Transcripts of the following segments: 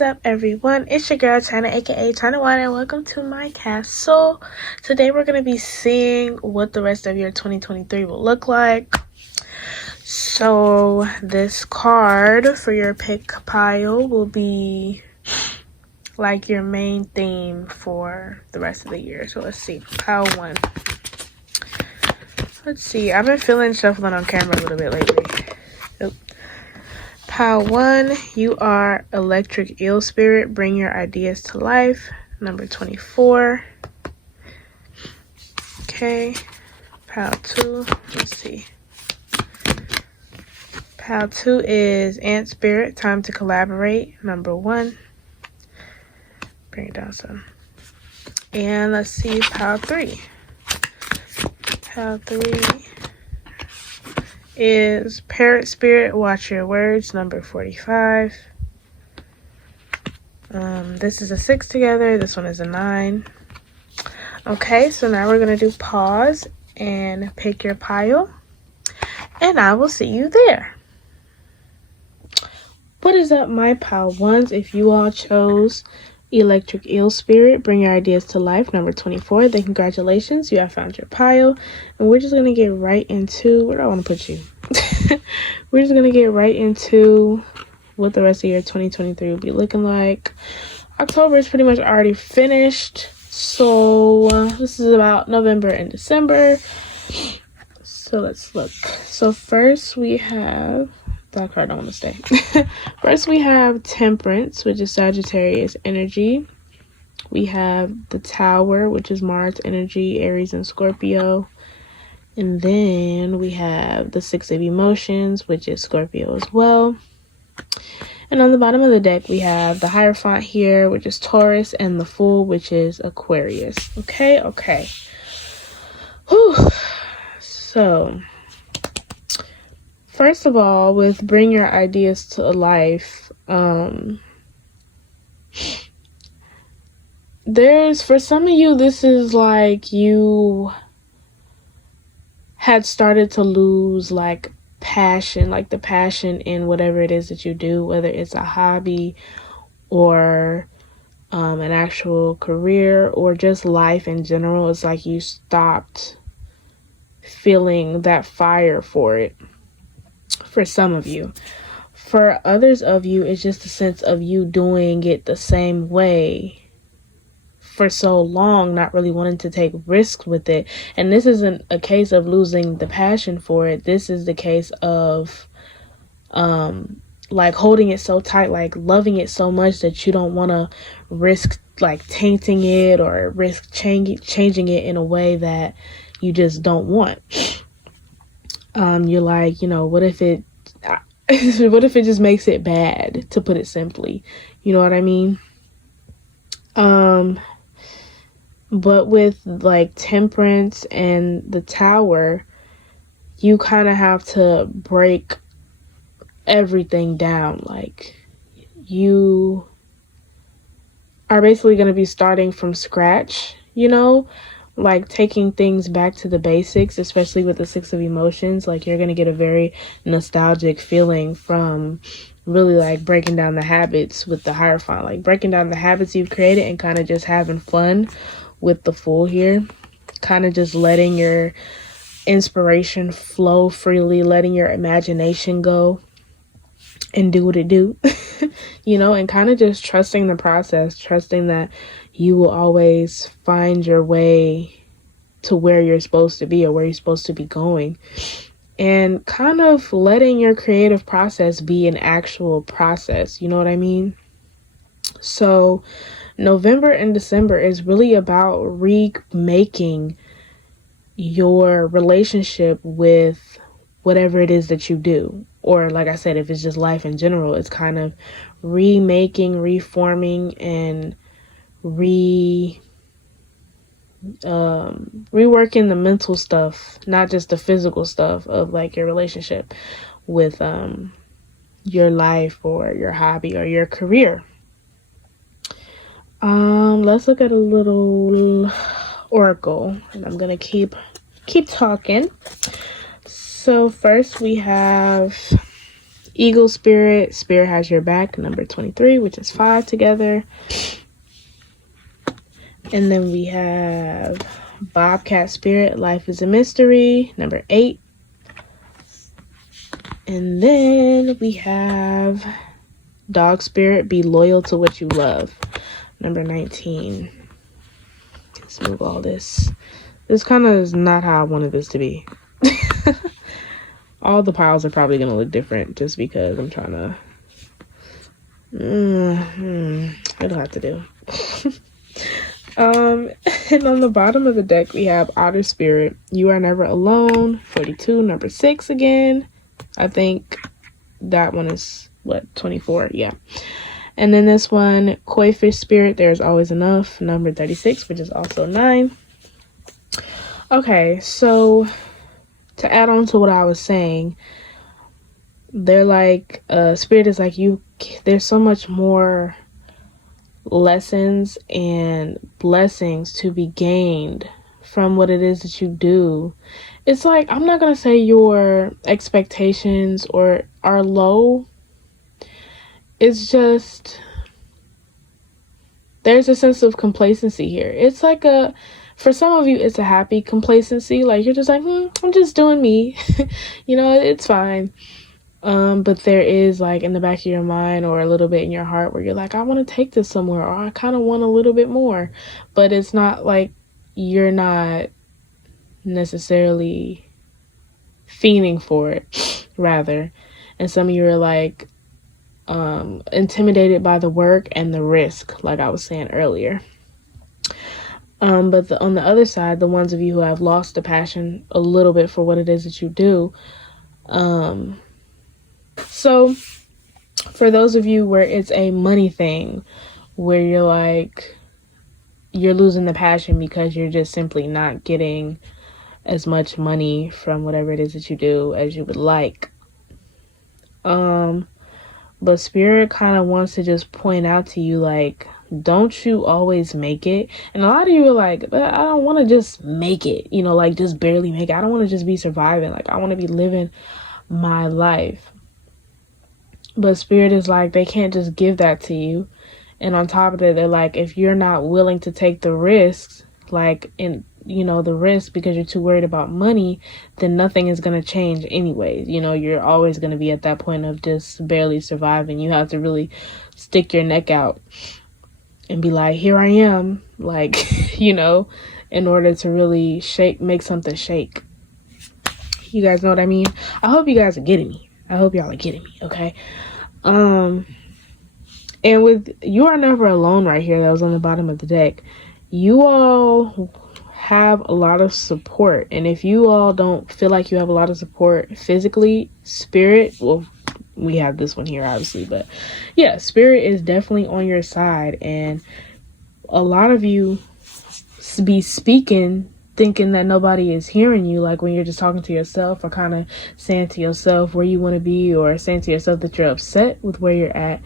is up, everyone? It's your girl China, aka China One, and welcome to my castle. Today we're going to be seeing what the rest of your 2023 will look like. So this card for your pick pile will be like your main theme for the rest of the year. So let's see, pile one. Let's see, I've been feeling shuffling on camera a little bit lately. Pile one, you are electric eel spirit. Bring your ideas to life. Number 24. Okay. Pile two, let's see. Pile two is ant spirit. Time to collaborate. Number 1. Bring it down some. And let's see, pile three. Pile three is parrot spirit. Watch your words. Number 45. This is a 6 together. This one is a 9. Okay, so now we're gonna do pause and pick your pile, and I will see you there. What is up, my pile ones? If you all chose electric eel spirit, bring your ideas to life, number 24, then congratulations, you have found your pile. And we're just gonna get right into, where do I want to put you? We're just gonna get right into what the rest of your 2023 will be looking like. October is pretty much already finished, so this is about November and December. So let's look. So first we have, that card don't want to stay. First we have Temperance, which is Sagittarius energy. We have the Tower, which is Mars energy, Aries and Scorpio. And then we have the Six of Emotions, which is Scorpio as well. And on the bottom of the deck, we have the Hierophant here, which is Taurus, and the Fool, which is Aquarius. Okay. Whew. So first of all, with bring your ideas to life, for some of you, this is like you had started to lose like passion, like the passion in whatever it is that you do, whether it's a hobby or an actual career or just life in general. It's like you stopped feeling that fire for it. For some of you. For others of you, it's just a sense of you doing it the same way for so long, not really wanting to take risks with it. And this isn't a case of losing the passion for it. This is the case of like holding it so tight, like loving it so much that you don't want to risk like tainting it or risk changing it in a way that you just don't want. You're like, what if it just makes it bad, to put it simply, you know what I mean? But with like Temperance and the Tower, you kind of have to break everything down. Like you are basically going to be starting from scratch, like taking things back to the basics, especially with the Six of Emotions. Like you're going to get a very nostalgic feeling from really like breaking down the habits with the Hierophant, like breaking down the habits you've created and kind of just having fun with the Fool here, kind of just letting your inspiration flow freely, letting your imagination go and do what it do, and kind of just trusting the process, trusting that you will always find your way to where you're supposed to be or where you're supposed to be going, and kind of letting your creative process be an actual process. You know what I mean? So November and December is really about remaking your relationship with whatever it is that you do. Or like I said, if it's just life in general, it's kind of remaking, reforming, and reworking the mental stuff, not just the physical stuff of like your relationship with your life or your hobby or your career. Let's look at a little oracle, and I'm gonna keep talking. So first we have Eagle spirit, spirit has your back, number 23, which is 5 together. And then we have Bobcat spirit, life is a mystery, number 8. And then we have Dog spirit, be loyal to what you love, number 19. Let's move all this. This kind of is not how I wanted this to be. All the piles are probably going to look different just because I'm trying to... it'll have to do. And on the bottom of the deck, we have Outer Spirit. You are never alone. 42, number 6 again. I think that one is, 24? Yeah. And then this one, Koi Fish Spirit, there's always enough. Number 36, which is also 9. Okay, so to add on to what I was saying, they're like, Spirit is like, there's so much more lessons and blessings to be gained from what it is that you do. It's like, I'm not gonna say your expectations are low. It's just there's a sense of complacency here. It's like for some of you, it's a happy complacency. Like, you're just like, I'm just doing me. It's fine. But there is, like, in the back of your mind or a little bit in your heart where you're like, I want to take this somewhere, or I kind of want a little bit more. But it's not like you're not necessarily fiending for it, rather. And some of you are like intimidated by the work and the risk, like I was saying earlier. But on the other side, the ones of you who have lost the passion a little bit for what it is that you do, so for those of you where it's a money thing, where you're like, you're losing the passion because you're just simply not getting as much money from whatever it is that you do as you would like. But Spirit kind of wants to just point out to you, like, don't you always make it? And a lot of you are like, but I don't want to just make it, like just barely make it. I don't want to just be surviving. Like, I want to be living my life. But Spirit is like, they can't just give that to you. And on top of it, they're like, if you're not willing to take the risks, like, the risk because you're too worried about money, then nothing is going to change anyways. You're always going to be at that point of just barely surviving. You have to really stick your neck out and be like, here I am, like, in order to really make something shake. You guys know what I mean? I hope you guys are getting me. I hope y'all are getting me, okay? And with You Are Never Alone right here, that was on the bottom of the deck, you all have a lot of support. And if you all don't feel like you have a lot of support physically, Spirit, well, we have this one here, obviously, but yeah, Spirit is definitely on your side. And a lot of you be speaking thinking that nobody is hearing you, like when you're just talking to yourself, or kind of saying to yourself where you want to be, or saying to yourself that you're upset with where you're at.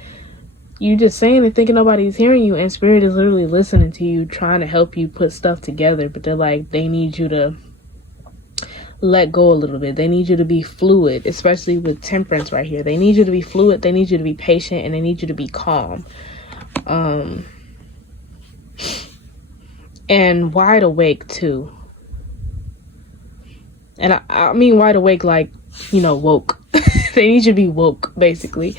You just saying and thinking nobody's hearing you, and Spirit is literally listening to you, trying to help you put stuff together. But they're like, they need you to let go a little bit. They need you to be fluid, especially with Temperance right here. They need you to be fluid. They need you to be patient, and they need you to be calm. And wide awake too. And I mean wide awake, like, woke. They need you to be woke, basically.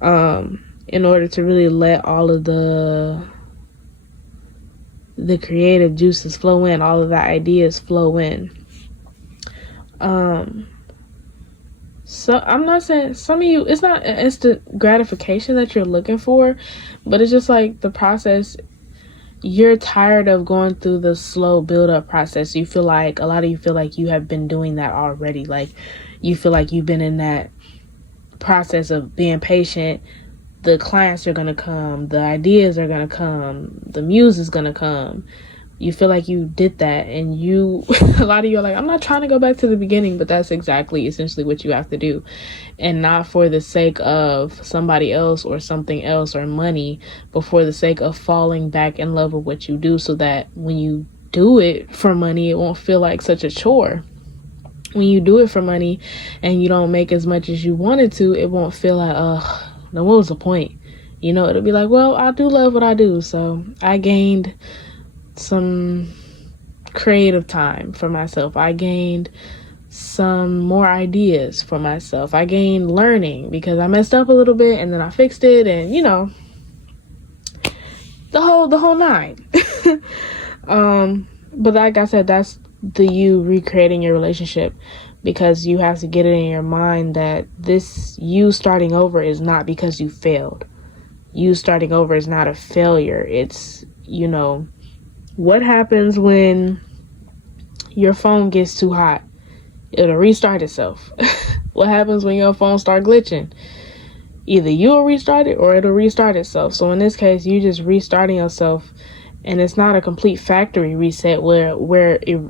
In order to really let all of the creative juices flow in, all of the ideas flow in. So I'm not saying some of you, it's not an instant gratification that you're looking for, but it's just like the process. You're tired of going through the slow build-up process. A lot of you feel like you have been doing that already. Like, you feel like you've been in that process of being patient. The clients are going to come. The ideas are going to come. The muse is going to come. You feel like you did that, and a lot of you are like, I'm not trying to go back to the beginning, but that's essentially what you have to do. And not for the sake of somebody else or something else or money, but for the sake of falling back in love with what you do, so that when you do it for money, it won't feel like such a chore. when you do it for money and you don't make as much as you wanted to, it won't feel like, now what was the point? You know, it'll be like, well, I do love what I do. So I gained some creative time for myself. I gained some more ideas for myself. I gained learning because I messed up a little bit and then I fixed it, and you know, the whole nine. But like I said, that's the you recreating your relationship, because you have to get it in your mind that this you starting over is not because you failed. You starting over is not a failure. It's, you know, what happens when your phone gets too hot? It'll restart itself. What happens when your phone start glitching? Either you'll restart it or it'll restart itself. So in this case, you just restarting yourself, and it's not a complete factory reset where it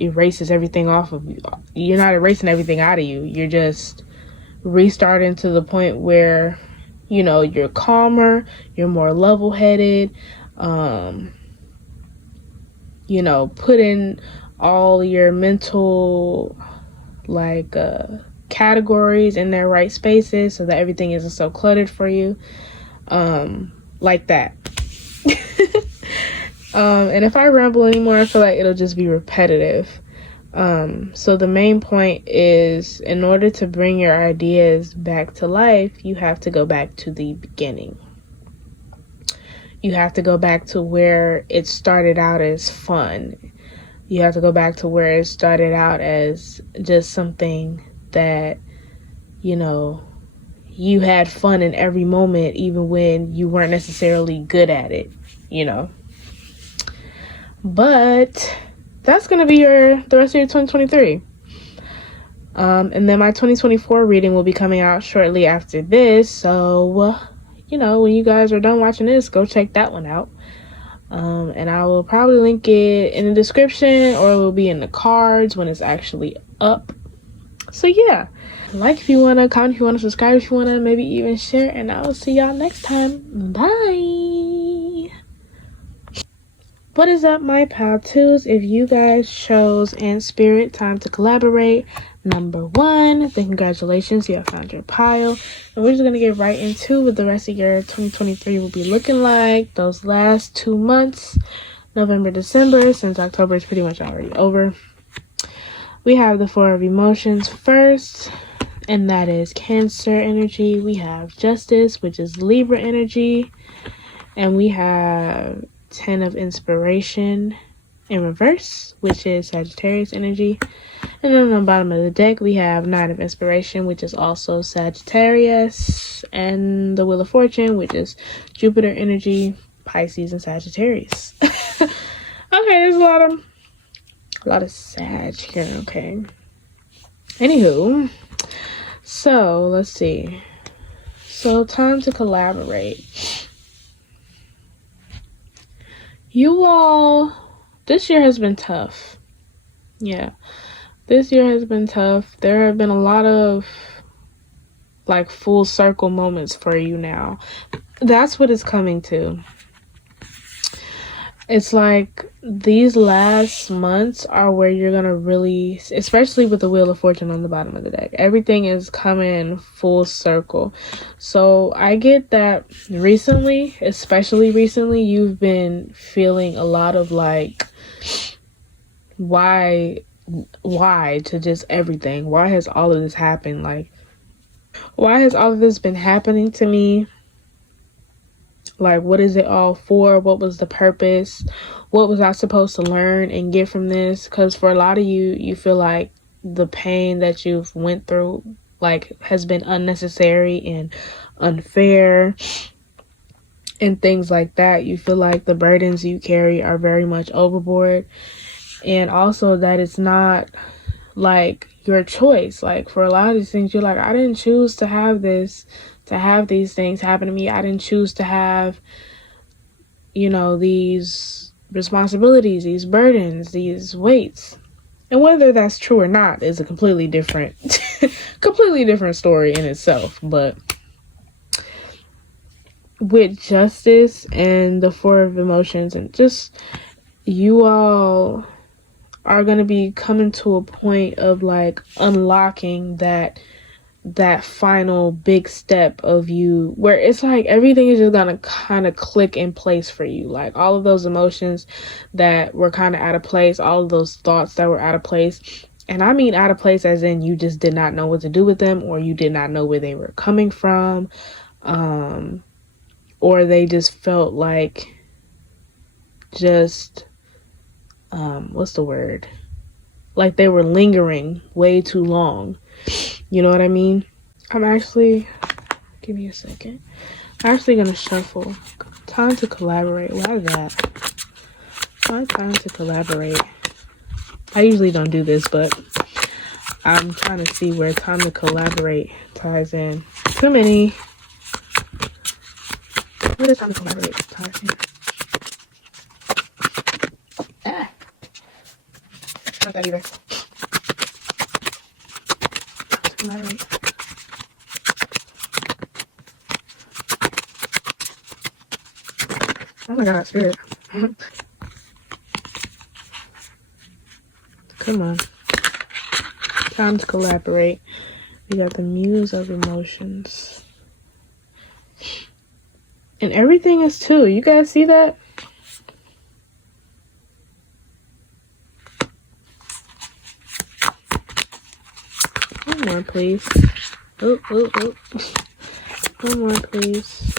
erases everything off of you. You're not erasing everything out of you. You're just restarting to the point where, you know, you're calmer, you're more level-headed, you know, put in all your mental, like, categories in their right spaces so that everything isn't so cluttered for you, like that. And if I ramble anymore, I feel like it'll just be repetitive. So the main point is, in order to bring your ideas back to life, you have to go back to the beginning. You have to go back to where it started out as fun. You have to go back to where it started out as just something that, you know, you had fun in every moment, even when you weren't necessarily good at it, you know. But that's going to be the rest of your 2023. And then my 2024 reading will be coming out shortly after this. So, you know, when you guys are done watching this, go check that one out. And I will probably link it in the description, or it will be in the cards when it's actually up. So yeah, like if you want to, comment if you want to, subscribe if you want to, maybe even share, and I will see y'all next time. Bye. What is up, my pal twos? If you guys chose in spirit time to collaborate, number one, then congratulations, you have found your pile. And we're just going to get right into what the rest of your 2023 will be looking like. Those last 2 months, November, December, since October is pretty much already over. We have the Four of Emotions first, and that is Cancer energy. We have Justice, which is Libra energy. And we have 10 of Inspiration in reverse, which is Sagittarius energy. And then on the bottom of the deck, we have 9 of Inspiration, which is also Sagittarius. And the Wheel of Fortune, which is Jupiter energy, Pisces, and Sagittarius. Okay, there's a lot of Sag here, okay. Anywho, so let's see. So time to collaborate. You all, this year has been tough. Yeah, this year has been tough. There have been a lot of like full circle moments for you now. That's what it's coming to. It's like these last months are where you're going to really, especially with the Wheel of Fortune on the bottom of the deck, everything is coming full circle. So I get that recently, especially recently, you've been feeling a lot of like, why to just everything? Why has all of this happened? Like, why has all of this been happening to me? Like, what is it all for? What was the purpose? What was I supposed to learn and get from this? Because for a lot of you, you feel like the pain that you've went through, like, has been unnecessary and unfair and things like that. You feel like the burdens you carry are very much overboard. And also that it's not, like, your choice. Like, for a lot of these things, you're like, I didn't choose to have this, to have these things happen to me. I didn't choose to have, you know, these responsibilities, these burdens, these weights. And whether that's true or not is a completely different story in itself. But with Justice and the Four of Emotions, and just you all are going to be coming to a point of like unlocking that final big step of you, where it's like everything is just gonna kind of click in place for you. Like all of those emotions that were kind of out of place, all of those thoughts that were out of place. And I mean out of place as in you just did not know what to do with them, or you did not know where they were coming from, or they just felt like just what's the word, like they were lingering way too long. You know what I mean? I'm actually, give me a second. I'm actually going to shuffle. Time to collaborate. Why is that? Why time to collaborate? I usually don't do this, but I'm trying to see where time to collaborate ties in. Too many. Where does time to collaborate ties in? Ah. Not that either. Collaborate. Oh my God, spirit. Come on. Time to collaborate. We got the muse of emotions. And everything is two. You guys see that? One more, please. Oh. One more, please.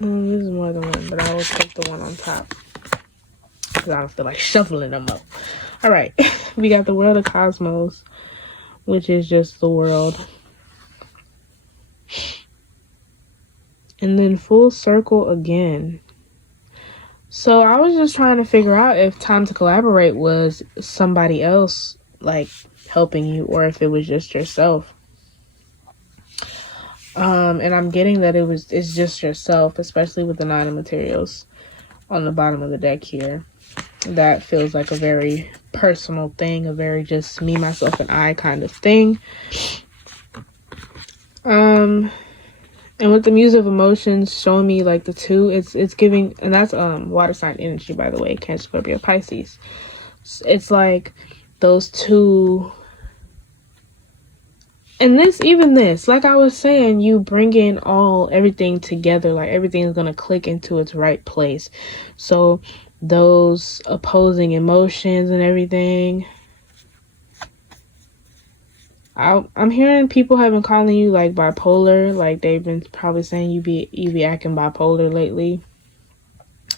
This is more than one, but I will take the one on top because I don't feel like shuffling them up. All right, we got the world of cosmos, which is just the world. And then full circle again. So I was just trying to figure out if time to collaborate was somebody else like helping you, or if it was just yourself. And I'm getting that it's just yourself, especially with the Nine of Materials on the bottom of the deck here. That feels like a very personal thing, a very just me, myself, and I kind of thing. And with the Muse of Emotions showing me like the two, it's giving, and that's water sign energy, by the way, Cancer, Scorpio, Pisces. It's like those two. And this, like I was saying, you bring in everything together, like everything is going to click into its right place. So those opposing emotions and everything. I'm hearing people have been calling you like bipolar, like they've been probably saying you be acting bipolar lately.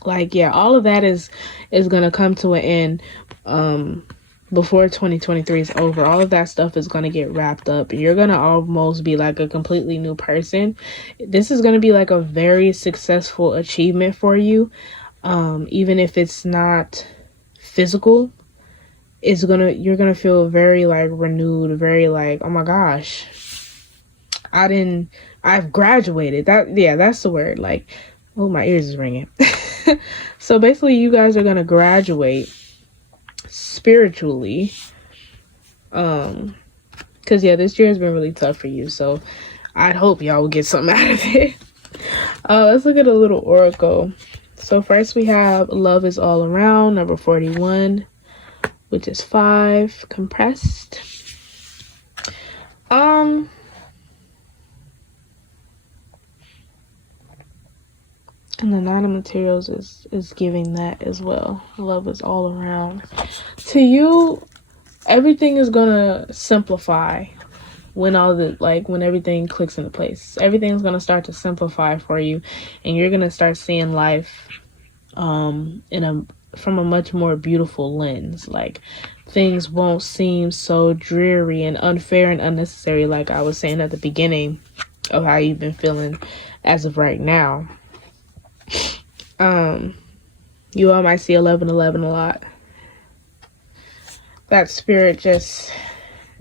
Like, yeah, all of that is going to come to an end before 2023 is over. All of that stuff is going to get wrapped up, and you're going to almost be like a completely new person. This is going to be like a very successful achievement for you. Even if it's not physical, you're going to feel very like renewed, very like, oh my gosh, I've graduated. That's the word. Like, oh, my ears is ringing. So basically you guys are going to graduate spiritually, because this year has been really tough for you, so I'd hope y'all will get something out of it. Let's look at a little oracle. So first we have love is all around, number 41, which is 5 compressed. And the Nine of Materials is giving that as well. Love is all around. To you, everything is gonna simplify when when everything clicks into place. Everything's gonna start to simplify for you, and you're gonna start seeing life from a much more beautiful lens. Like, things won't seem so dreary and unfair and unnecessary, like I was saying at the beginning of how you've been feeling as of right now. You all might see 1111 a lot. That spirit just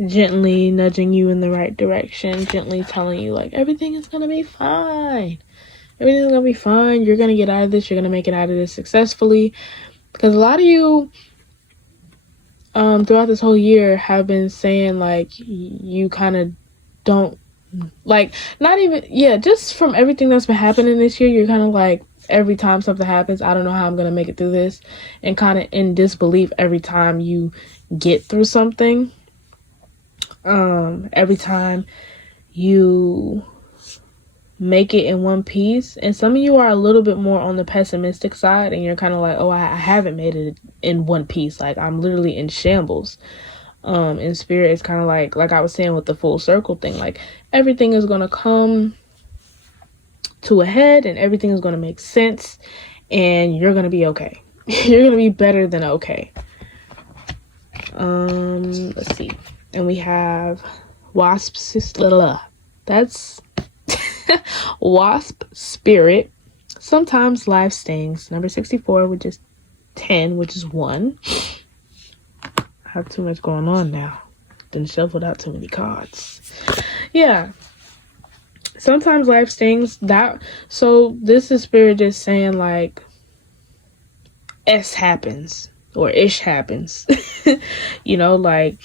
gently nudging you in the right direction, gently telling you like everything is gonna be fine. Everything's gonna be fine. You're gonna get out of this. You're gonna make it out of this successfully. Because a lot of you throughout this whole year have been saying like you kind of don't Like, not even, yeah, just from everything that's been happening this year, you're kind of like, every time something happens, I don't know how I'm going to make it through this. And kind of in disbelief every time you get through something. Every time you make it in one piece. And some of you are a little bit more on the pessimistic side, and you're kind of like, oh, I haven't made it in one piece. Like, I'm literally in shambles. In spirit, it's kind of like I was saying with the full circle thing, like everything is going to come to a head and everything is going to make sense and you're going to be okay. You're going to be better than okay. Let's see. And we have wasp, that's wasp spirit. Sometimes life stings. Number 64, which is 10, which is 1. I have too much going on now. Been shuffled out too many cards. Yeah. Sometimes life stings. So this is spirit just saying like S happens or ish happens. You know, like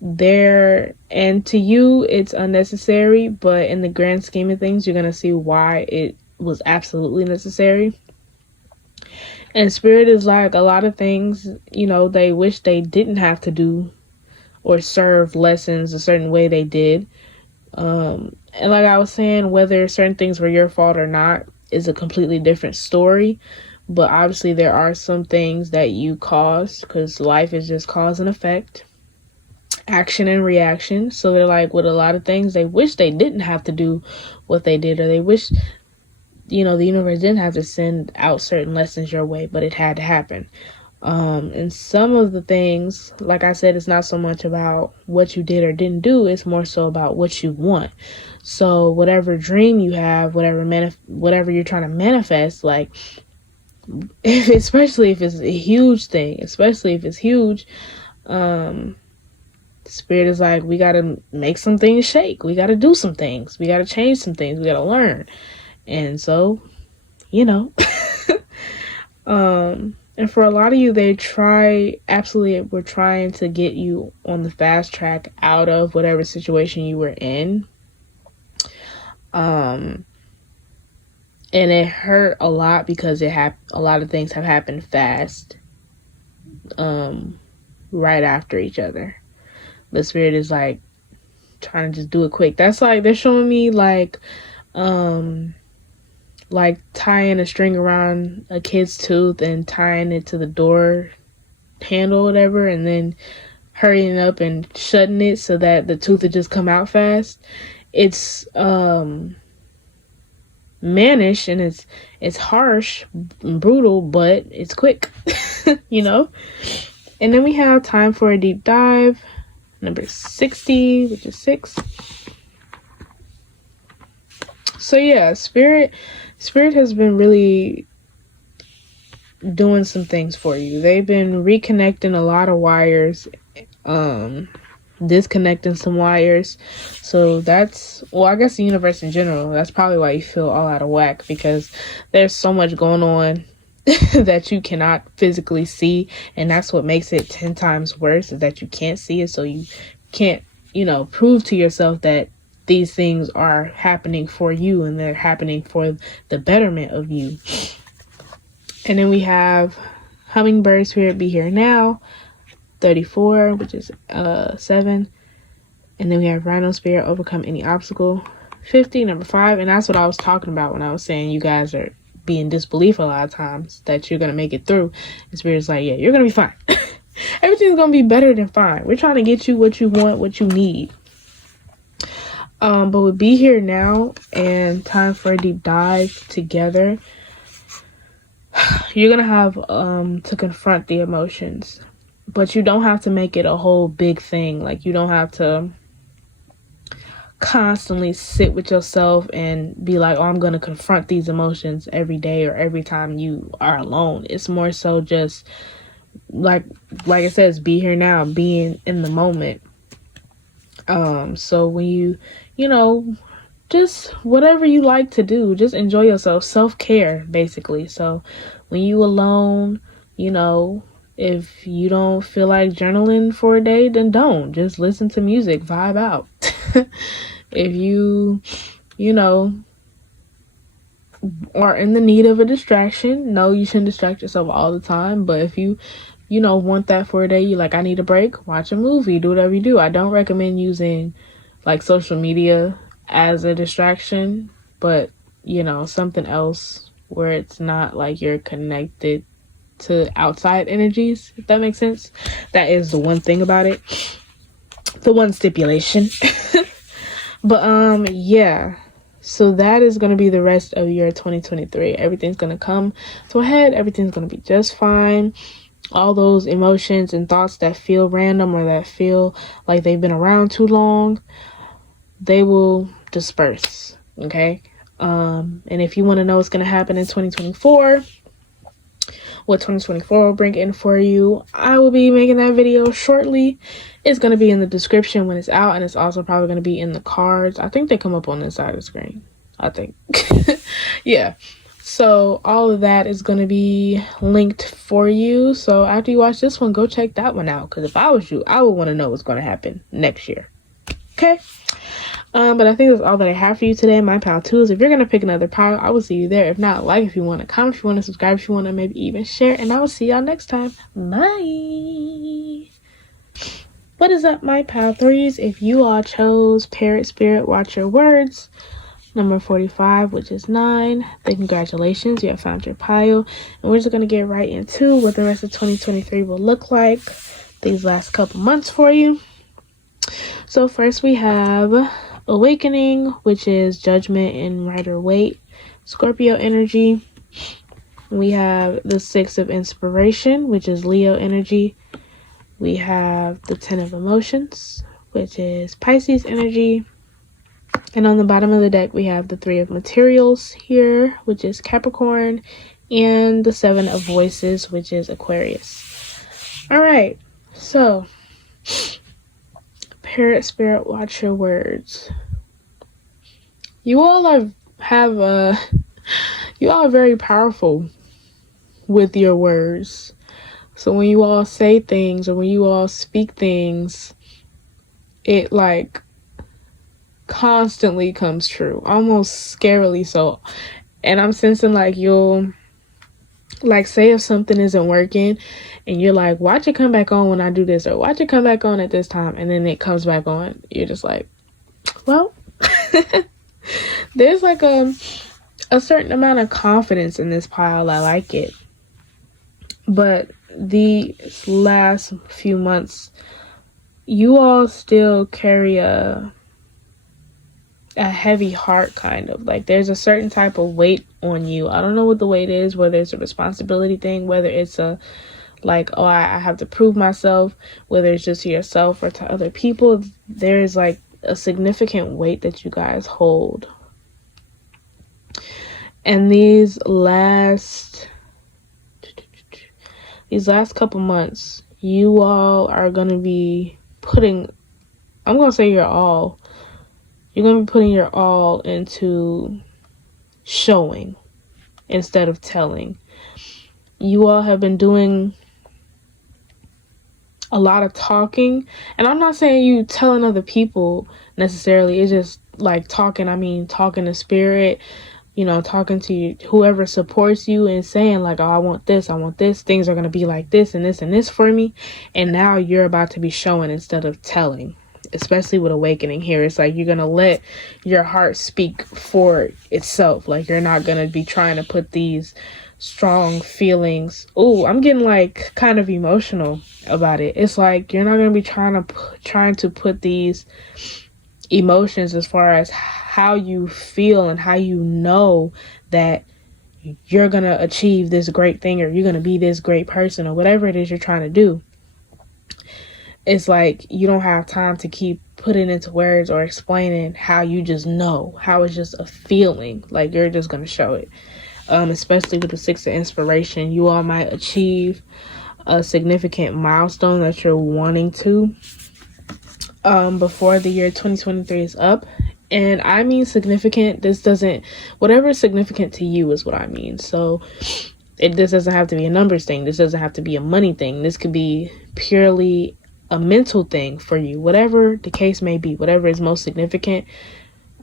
there, and to you it's unnecessary, but in the grand scheme of things, you're gonna see why it was absolutely necessary. And spirit is like a lot of things, you know, they wish they didn't have to do or serve lessons a certain way they did. And like I was saying, whether certain things were your fault or not is a completely different story. But obviously there are some things that you caused, because life is just cause and effect, action and reaction. So they're like, with a lot of things, they wish they didn't have to do what they did, or they wish, you know, the universe didn't have to send out certain lessons your way, but it had to happen. And some of the things, like I said, it's not so much about what you did or didn't do. It's more so about what you want. So whatever dream you have, whatever you're trying to manifest, like, especially if it's a huge thing, spirit is like, we got to make some things shake. We got to do some things. We got to change some things. We got to learn. And so, you know, and for a lot of you, we're trying to get you on the fast track out of whatever situation you were in. And it hurt a lot because a lot of things have happened fast, right after each other. The spirit is like trying to just do it quick. That's like, they're showing me like tying a string around a kid's tooth and tying it to the door handle or whatever, and then hurrying up and shutting it so that the tooth would just come out fast. It's mannish and it's harsh and brutal, but it's quick. You know. And then we have time for a deep dive, number 60, which is 6. So yeah, spirit has been really doing some things for you. They've been reconnecting a lot of wires, disconnecting some wires. So that's, well, I guess the universe in general, that's probably why you feel all out of whack, because there's so much going on that you cannot physically see, and that's what makes it 10 times worse, is that you can't see it, so you can't, you know, prove to yourself that these things are happening for you and they're happening for the betterment of you. And then we have hummingbird spirit, be here now, 34, which is 7. And then we have rhino spirit, overcome any obstacle, 50, number 5. And that's what I was talking about when I was saying you guys are being disbelief a lot of times that you're gonna make it through. And spirit's like, yeah, you're gonna be fine. Everything's gonna be better than fine. We're trying to get you what you want, what you need. But with be here now and time for a deep dive together, you're gonna have to confront the emotions, but you don't have to make it a whole big thing. Like, you don't have to constantly sit with yourself and be like, oh, I'm gonna confront these emotions every day or every time you are alone. It's more so just like it says, be here now, being in the moment. So when you know, just whatever you like to do, just enjoy yourself. Self-care, basically. So when you alone, you know, if you don't feel like journaling for a day, then don't. Just listen to music, vibe out. If you know, are in the need of a distraction, no, you shouldn't distract yourself all the time. But if you want that for a day, you like, I need a break, watch a movie, do whatever you do. I don't recommend using like social media as a distraction, but something else where it's not like you're connected to outside energies, if that makes sense. That is the one thing about it, the one stipulation. But yeah, so that is going to be the rest of your 2023. Everything's going to come to a head. Everything's going to be just fine. All those emotions and thoughts that feel random or that feel like they've been around too long, they will disperse. Okay. And if you want to know what's going to happen in 2024, what 2024 will bring in for you, I will be making that video shortly. It's going to be in the description when it's out, and it's also probably going to be in the cards. I think they come up on this side of the screen. I think. Yeah. So all of that is going to be linked for you. So after you watch this one, go check that one out. Because if I was you, I would want to know what's going to happen next year. Okay. But I think that's all that I have for you today, my pal tools. If you're going to pick another pile, I will see you there. If not, like if you want to, comment if you want to, subscribe if you want to, maybe even share. And I will see y'all next time. Bye. What is up, my pal threes? If you all chose Parrot Spirit Watch Your Words, number 45, which is 9, then congratulations, you have found your pile. And we're just going to get right into what the rest of 2023 will look like these last couple months for you. So first we have Awakening, which is Judgment and Rider-Waite, Scorpio energy. We have the 6 of Inspiration, which is Leo energy. We have the 10 of Emotions, which is Pisces energy. And on the bottom of the deck, we have the 3 of Materials here, which is Capricorn, and the 7 of Voices, which is Aquarius. All right, so Parrot Spirit Watch Your Words. You all are very powerful with your words. So when you all say things or when you all speak things, it like constantly comes true, almost scarily so. And I'm sensing like you'll like say if something isn't working and you're like, watch it come back on when I do this, or watch it come back on at this time, and then it comes back on. You're just like, well, there's like a certain amount of confidence in this pile. I like it. But the last few months, you all still carry a heavy heart, kind of. Like there's a certain type of weight on you. I don't know what the weight is, whether it's a responsibility thing, whether it's a like, oh, I have to prove myself, whether it's just to yourself or to other people. There's like a significant weight that you guys hold. And these last couple months, you all are going to be putting, I'm going to say you're going to be putting your all into showing instead of telling. You all have been doing a lot of talking, and I'm not saying you telling other people necessarily. It's just like talking. I mean, talking to spirit, talking to whoever supports you and saying like, oh, I want this, things are going to be like this and this and this for me. And now you're about to be showing instead of telling, especially with Awakening here. It's like you're going to let your heart speak for itself. Like you're not going to be trying to put these strong feelings. Oh, I'm getting like kind of emotional about it. It's like you're not going to be trying to put these emotions as far as how you feel and how you know that you're going to achieve this great thing, or you're going to be this great person, or whatever it is you're trying to do. It's like you don't have time to keep putting into words or explaining how you just know, how it's just a feeling. Like you're just going to show it. Especially with the 6 of Inspiration, you all might achieve a significant milestone that you're wanting to before the year 2023 is up. And I mean significant. Whatever is significant to you is what I mean. So this doesn't have to be a numbers thing. This doesn't have to be a money thing. This could be purely a mental thing for you. Whatever the case may be, whatever is most significant,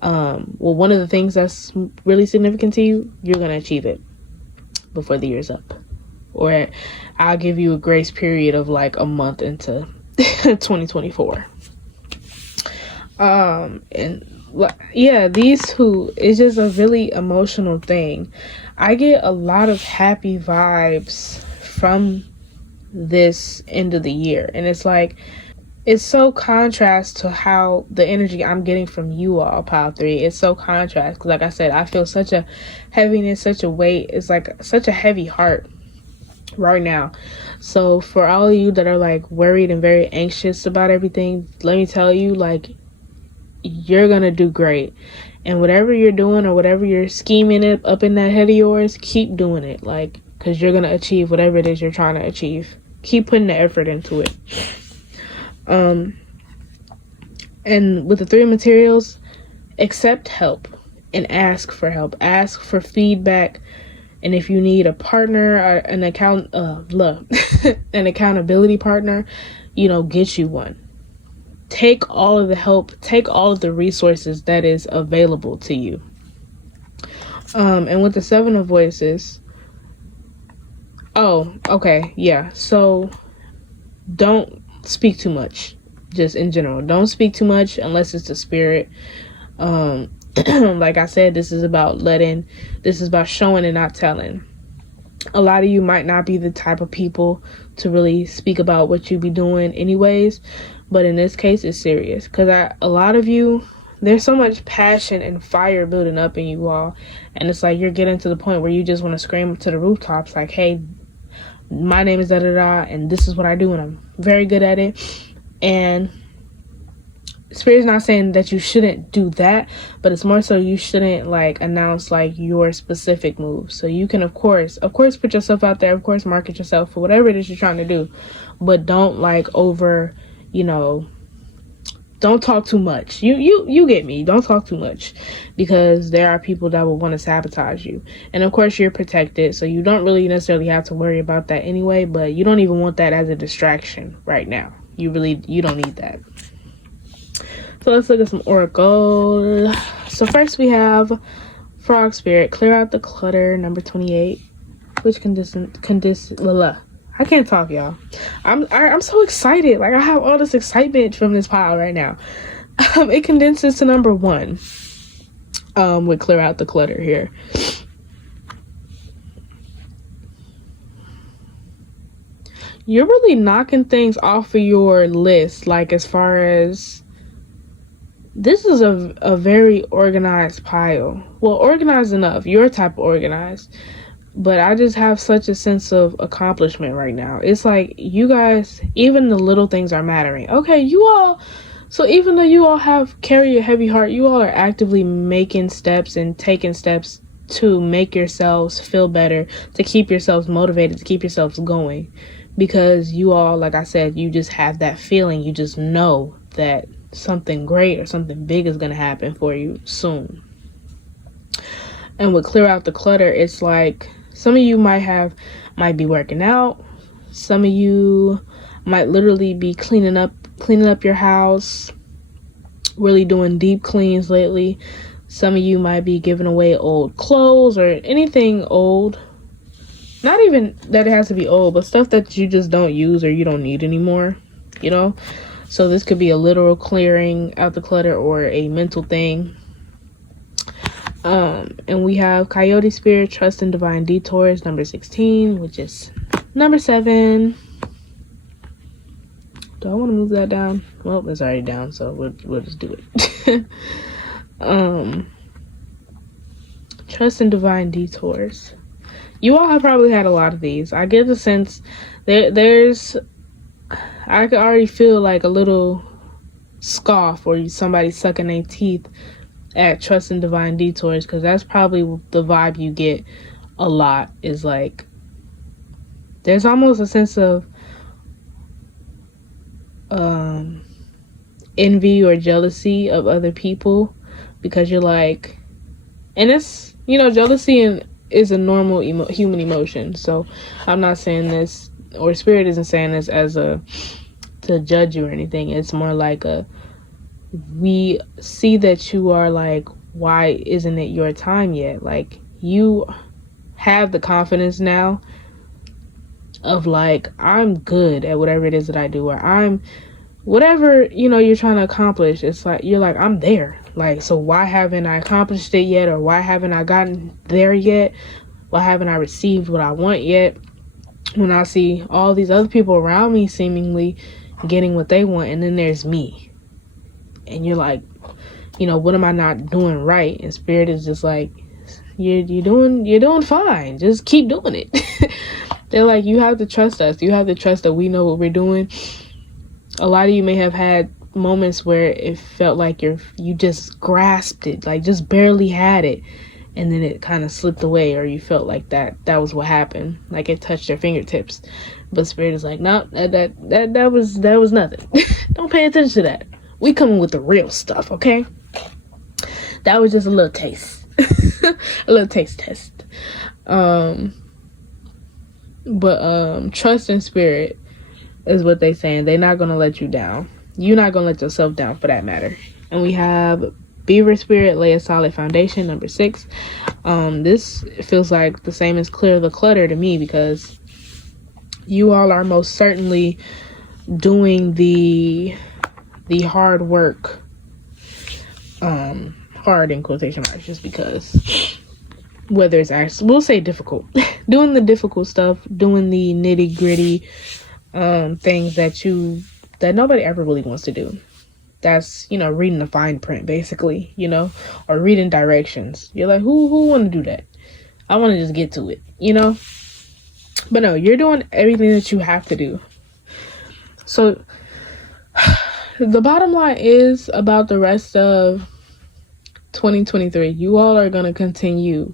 Well, one of the things that's really significant to you, you're going to achieve it before the year's up. Or I'll give you a grace period of like a month into 2024. And yeah, these two is just a really emotional thing. I get a lot of happy vibes from this end of the year, and it's like, it's so contrast to how the energy I'm getting from you all, Pile 3. It's so contrast, because like I said, I feel such a heaviness, such a weight. It's like such a heavy heart right now. So for all of you that are like worried and very anxious about everything, let me tell you, like, you're gonna do great. And whatever you're doing or whatever you're scheming it up in that head of yours, keep doing it, like, because you're gonna achieve whatever it is you're trying to achieve. Keep putting the effort into it. And with the 3 of materials, accept help and ask for help. Ask for feedback. And if you need a partner or an accountability partner, get you one. Take all of the help, take all of the resources that is available to you. And with the 7 of voices, so don't speak too much. Just in general, don't speak too much unless it's the spirit. Like I said, this is about showing and not telling. A lot of you might not be the type of people to really speak about what you be doing anyways, but in this case it's serious, because a lot of you, there's so much passion and fire building up in you all, and it's like you're getting to the point where you just want to scream to the rooftops like, hey, my name is da da da, and this is what I do, and I'm very good at it. And Spirit's not saying that you shouldn't do that, but it's more so you shouldn't like announce like your specific moves. So you can of course put yourself out there, of course market yourself for whatever it is you're trying to do, but don't like don't talk too much. You get me. Don't talk too much, because there are people that will want to sabotage you. And of course you're protected, so you don't really necessarily have to worry about that anyway, but you don't even want that as a distraction right now. You don't need that. So let's look at some oracle. So first we have Frog Spirit, clear out the clutter, number 28, which I can't talk, y'all. I'm so excited. Like, I have all this excitement from this pile right now. It condenses to number 1. With clear out the clutter here. You're really knocking things off of your list, like as far as, this is a very organized pile. Well, organized enough. Your type of organized. But I just have such a sense of accomplishment right now. It's like, you guys, even the little things are mattering. Okay, so even though you all carry a heavy heart, you all are actively making steps and taking steps to make yourselves feel better, to keep yourselves motivated, to keep yourselves going. Because you all, like I said, you just have that feeling. You just know that something great or something big is going to happen for you soon. And with clear out the clutter, it's like some of you might be working out. Some of you might literally be cleaning up your house, really doing deep cleans lately. Some of you might be giving away old clothes or anything old. Not even that it has to be old, but stuff that you just don't use or you don't need anymore, So this could be a literal clearing out the clutter or a mental thing. And we have Coyote Spirit, Trust in Divine Detours, number 16, which is number 7. Do I want to move that down? Well, it's already down, so we'll just do it. Trust in Divine Detours. You all have probably had a lot of these. I get the sense I could already feel like a little scoff or somebody sucking their teeth at Trust in Divine Detours, because that's probably the vibe you get a lot, is like there's almost a sense of envy or jealousy of other people, because you're like, and it's, jealousy is a normal human emotion. So I'm not saying this, or Spirit isn't saying this as to judge you or anything. It's more like we see that you are like, why isn't it your time yet? Like, you have the confidence now of like, I'm good at whatever it is that I do, or I'm whatever, you're trying to accomplish. It's like, you're like, I'm there. Like, so why haven't I accomplished it yet? Or why haven't I gotten there yet? Why haven't I received what I want yet? When I see all these other people around me seemingly getting what they want, and then there's me. And you're like, what am I not doing right? And Spirit is just like, you're doing fine. Just keep doing it. They're like, you have to trust us. You have to trust that we know what we're doing. A lot of you may have had moments where it felt like you just grasped it, like just barely had it, and then it kind of slipped away, or you felt like that was what happened, like it touched your fingertips. But Spirit is like, no, that was nothing. Don't pay attention to that. We coming with the real stuff, okay? That was just a little taste. A little taste test. But trust in Spirit is what they saying. They're not gonna let you down. You're not gonna let yourself down, for that matter. And we have Beaver Spirit, lay a solid foundation, number 6. This feels like the same as clear the clutter to me, because you all are most certainly doing the hard work. Hard in quotation marks, just because, whether it's actually, we'll say difficult, doing the difficult stuff, doing the nitty gritty things that nobody ever really wants to do. That's, reading the fine print, basically, or reading directions. You're like, who want to do that? I want to just get to it, But no, you're doing everything that you have to do. So the bottom line is, about the rest of 2023, you all are going to continue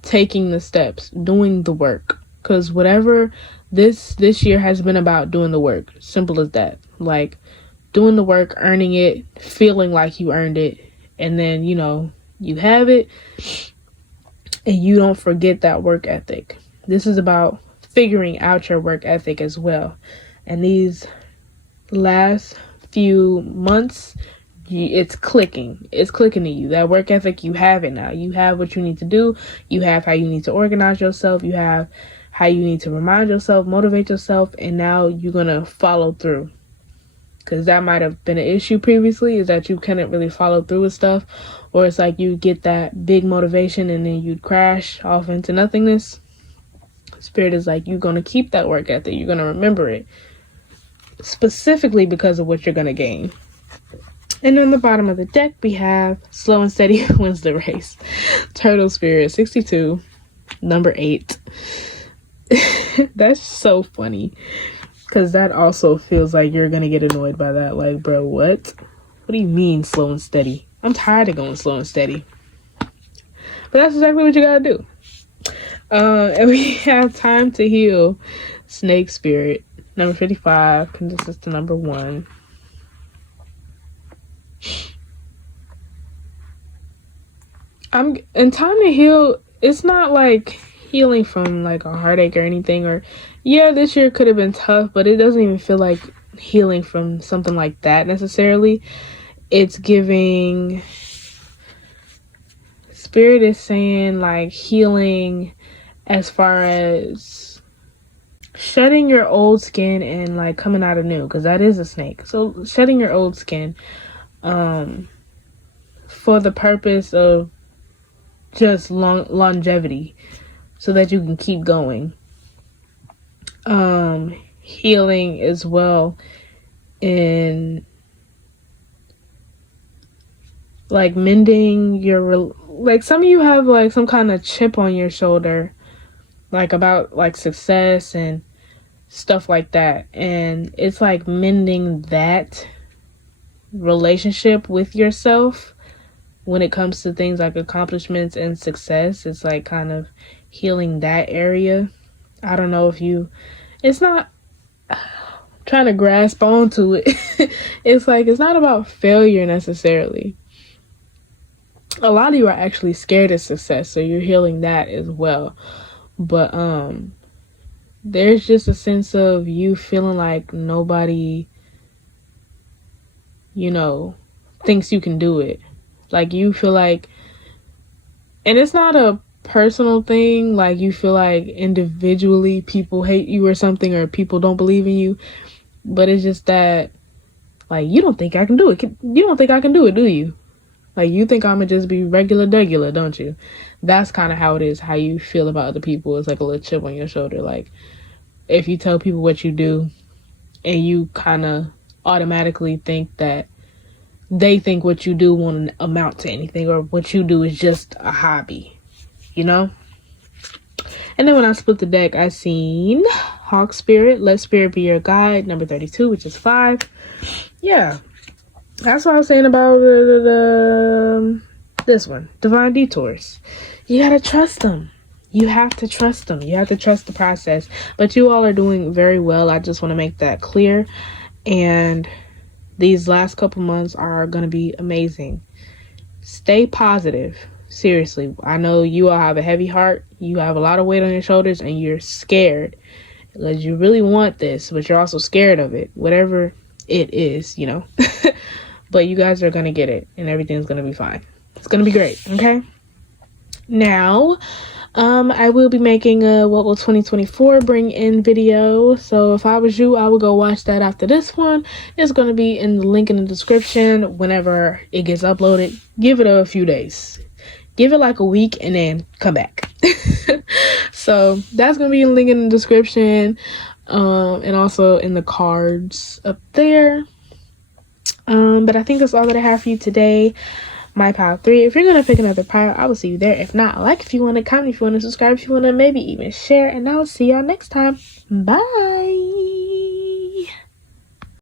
taking the steps, doing the work, because whatever this year has been about, doing the work. Simple as that. Like, doing the work, earning it, feeling like you earned it, and then you have it, and you don't forget that work ethic. This is about figuring out your work ethic as well. And these last few months, it's clicking to you. That work ethic, you have it now. You have what you need to do. You have how you need to organize yourself. You have how you need to remind yourself, motivate yourself, and now you're gonna follow through. Because that might have been an issue previously, is that you couldn't really follow through with stuff, or it's like you get that big motivation and then you'd crash off into nothingness. Spirit is like, you're gonna keep that work ethic. You're gonna remember it, specifically because of what you're gonna gain. And on the bottom of the deck, we have slow and steady wins the race. Turtle Spirit, 62, number 8. That's so funny, because that also feels like you're going to get annoyed by that. Like, bro, what? What do you mean slow and steady? I'm tired of going slow and steady. But that's exactly what you got to do. And we have time to heal. Snake Spirit, number 55, condenses to number 1. And time to heal, it's not like healing from like a heartache or anything, or this year could have been tough, but it doesn't even feel like healing from something like that necessarily. It's giving, Spirit is saying like healing as far as shedding your old skin and like coming out of new, because that is a snake. So shedding your old skin for the purpose of just longevity, so that you can keep going. Healing as well in like mending your, like some of you have like some kind of chip on your shoulder, like about like success and stuff like that, and it's like mending that relationship with yourself when it comes to things like accomplishments and success. It's like kind of healing that area. I don't know if it's not trying to grasp onto it. It's like, it's not about failure necessarily. A lot of you are actually scared of success, so you're healing that as well. But there's just a sense of you feeling like nobody thinks you can do it. Like, you feel like, and it's not a personal thing, like you feel like individually people hate you or something, or people don't believe in you, but it's just that, like, you don't think I can do it. You don't think I can do it, do you? Like, you think I'm gonna just be regular, don't you? That's kind of how it is, how you feel about other people. It's like a little chip on your shoulder. Like, if you tell people what you do and you kind of automatically think that they think what you do won't amount to anything, or what you do is just a hobby, And then when I split the deck, I seen Hawk Spirit, Let Spirit Be Your Guide, number 32, which is 5. Yeah, that's what I was saying about this one, Divine Detours. You gotta trust them. You have to trust them. You have to trust the process. But you all are doing very well. I just want to make that clear. And these last couple months are going to be amazing. Stay positive. Seriously. I know you all have a heavy heart. You have a lot of weight on your shoulders, and you're scared. Because you really want this, but you're also scared of it. Whatever it is, But you guys are going to get it, and everything's going to be fine. It's going to be great, okay? Now, I will be making a What Will 2024 Bring In video. So if I was you, I would go watch that after this one. It's going to be in the link in the description whenever it gets uploaded. Give it a few days. Give it like a week and then come back. So that's going to be in the link in the description. And also in the cards up there. But I think that's all that I have for you today. My pile 3. If you're gonna pick another pile, I will see you there. If not, like if you want to, comment if you want to, subscribe if you want to, maybe even share, and I'll see y'all next time. Bye.